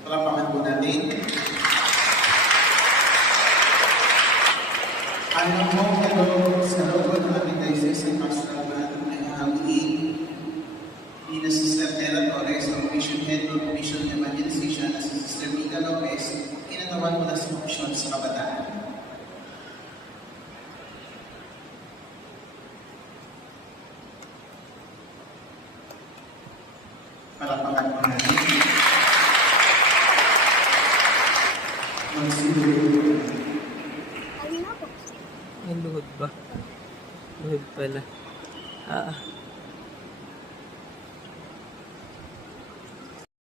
Palapakan po natin. Alam mo, sa loob ng ating diocese ng Pastoral ay hahawiin ni na Sister Tera Torres, ang Mission Head of Mission Evangelization na si Sister Mika Lopez, kinatawan mo na sa option sa kabataan. Palapakan po natin. Magsiguro. Ay, luhod ba? Luhod pala.